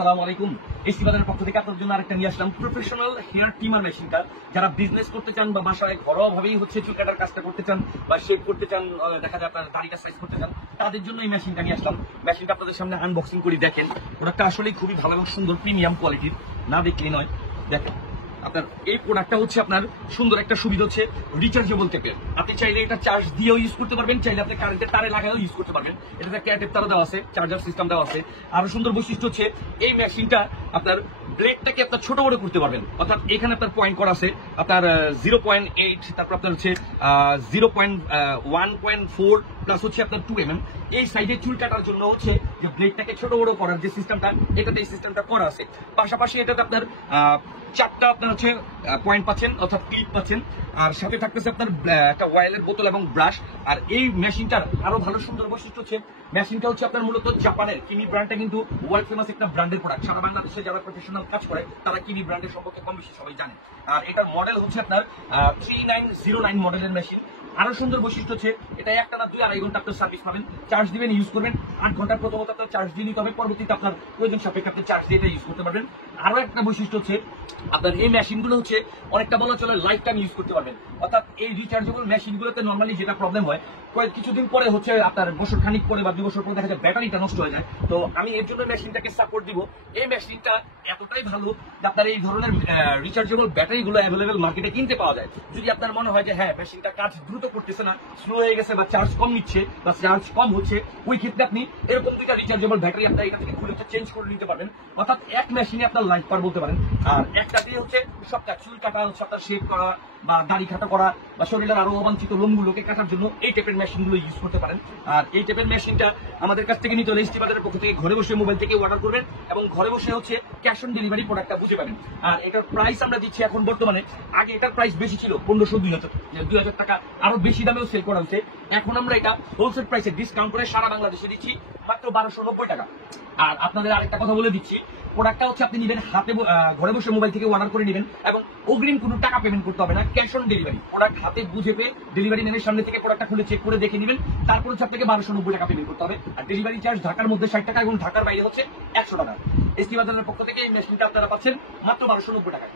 আসসালামু আলাইকুম। এসি বাজারের পক্ষ থেকে আপনার জন্য আরেকটা নিয়ে আসলাম প্রফেশনাল হেয়ার ট্রিমার মেশিনটা। যারা বিজনেস করতে চান বা বাসায় ঘরোয়া ভাবেই চুল কাটার কাজটা করতে চান বা শেভ করতে চান, দেখা যায় আপনার দাড়িটা সাইজ করতে চান, তাদের জন্য এই মেশিনটা নিয়ে আসলাম। মেশিনটা আপনাদের সামনে আনবক্সিং করে দেখেন। প্রোডাক্টটা আসলেই খুবই ভালো এবং সুন্দর, প্রিমিয়াম কোয়ালিটির, না দেখলেই নয়। দেখেন আপনার এই প্রোডাক্টটা আপনার সুন্দর একটা সুবিধা রিচার্জেবল টেপের। আপনি চাইলে এটা চার্জ দিয়েও ইউজ করতে পারবেন, চাইলে আপনি কারেন্টের তারে লাগাইও ইউজ করতে পারবেন। এটাতে একটা টেপ তারও দেওয়া আছে, চার্জার সিস্টেম দেওয়া আছে। আরো সুন্দর বৈশিষ্ট্য এই মেশিনটা আপনার ব্লেডটাকে আপনার ছোট বড় করতে পারবেন। অর্থাৎ এখানে আপনার পয়েন্ট করা আছে আপনার 0.8, তারপর আপনার 0.1.4 প্লাস আপনার 2 mm। এই সাইডে চুল কাটার জন্য যে ব্লেডটাকে ছোট বড় করার যে সিস্টেমটা, এটাতে এই সিস্টেমটা করা আছে। পাশাপাশি এটাতে আপনার চারটা আপনার পয়েন্ট পাচ্ছেন, অর্থাৎ ক্লিপ পাচ্ছেন। আর সাথে থাকতেছে আপনার একটা অয়েলের বোতল এবং ব্রাশ। আর এই মেশিনটার আরো ভালো সুন্দর বৈশিষ্ট্য মেশিনটা আপনার মূলত জাপানের কিমি ব্র্যান্ডটা কিন্তু ওয়ার্ল্ড ফেমাস একটা ব্র্যান্ডের প্রোডাক্ট। সারা বাংলাদেশে যারা প্রফেশনাল কাজ করে তারা কিমি ব্র্যান্ডের সম্পর্কে কম বেশি সবাই জানে। আর এটার মডেল আপনার 3909 মডেলের মেশিন। আরো সুন্দর বৈশিষ্ট্য এটা একটানা 2-2.5 ঘন্টা আপনার সার্ভিস পাবেন। চার্জ দিবেন, ইউজ করবেন। 8 ঘন্টা প্রথমত আপনার চার্জ দিয়ে নিতে হবে, পরবর্তীতে আপনার প্রয়োজন সাপেক্ষে আপনি চার্জ দিয়ে এটা ইউজ করতে পারবেন। আরো একটা বৈশিষ্ট্য আপনার এই মেশিনগুলো অনেকটা বলা চলে লাইফ টাইম ইউজ করতে পারবেন। অর্থাৎ এই রিচার্জেবল মেশিনগুলোতে নর্মালি যেটা প্রবলেম হয়, কিছুদিন পরে আপনার বছর খানিক পরে বা 2 বছর পরে দেখা যায় ব্যাটারিটা নষ্ট হয়ে যায়। তো আমি এর জন্য মেশিনটাকে সাপোর্ট দিব। এই মেশিনটা এতটাই ভালো যে আপনার এই ধরনের রিচার্জেবল ব্যাটারিগুলো অ্যাভেলেবেল মার্কেটে কিনতে পাওয়া যায়। যদি আপনার মনে হয় যে হ্যাঁ মেশিনটা কাজ দ্রুত করতেছে না, স্লো হয়ে গেছে বা চার্জ কম নিচ্ছে বা চার্জ কম হচ্ছে, ওই ক্ষেত্রে আপনি এরকম 2টা রিচার্জেবল ব্যাটারি আপনার এটা থেকে খুলে চেঞ্জ করে নিতে পারবেন। অর্থাৎ এক মেশিনে আপনার লাইফ পার বলতে পারেন। আর একটা দিয়ে সবটা চুল কাটা, আপনার শেভ করা বা দাড়ি কাটা করা বা শরীরের আরো অবাঞ্ছিত লোমগুলোকে কাটার জন্য এই টাইপের মেশিনগুলো ইউজ করতে পারেন। আর এই টাইপের মেশিনটা আমাদের কাছ থেকে নিতে হলে এসটি বাজারের পক্ষ থেকে ঘরে বসে মোবাইল থেকে অর্ডার করবেন এবং ঘরে বসে ক্যাশ অন ডেলিভারি প্রোডাক্টটা বুঝে পাবেন। আর এটার প্রাইস আমরা দিচ্ছি এখন বর্তমানে, আগে এটার প্রাইস বেশি ছিল 1500-2000 টাকা, আরো বেশি দামেও সেল করা হচ্ছে। এখন আমরা এটা হোলসেল প্রাইসে ডিসকাউন্ট করে সারা বাংলাদেশে দিচ্ছি মাত্র 1290 টাকা। আর আপনাদের আরেকটা কথা বলে দিচ্ছি, প্রোডাক্টটা আপনি নেবেন হাতে, ঘরে বসে মোবাইল থেকে অর্ডার করে নেবেন এবং অগ্রিম কোনো টাকা পেমেন্ট করতে হবে না, ক্যাশ অন ডেলিভারি। প্রোডাক্ট হাতে বুঝে পেয়ে ডেলিভারি ম্যানের সামনে থেকে প্রোডাক্টটা খুলে চেক করে দেখে নেবেন। তারপর আপনাকে 1290 টাকা পেমেন্ট করতে হবে। আর ডেলিভারি চার্জ ঢাকার মধ্যে 60 টাকা এবং ঢাকার বাইরে 100 টাকা। এসটি বাজারের পক্ষ থেকে এই মেশিনটা আপনারা পাচ্ছেন মাত্র 1290 টাকা।